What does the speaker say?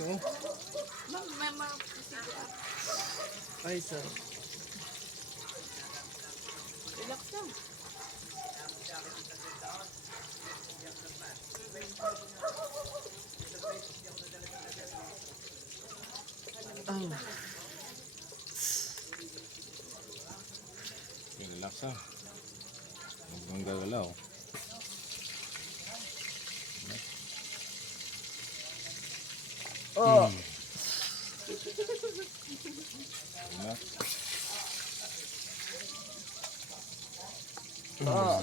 Yung May mga procedure. ay sa Relax lang. Relax ah. Huwag kang gagalaw. oh. Relax. Ah.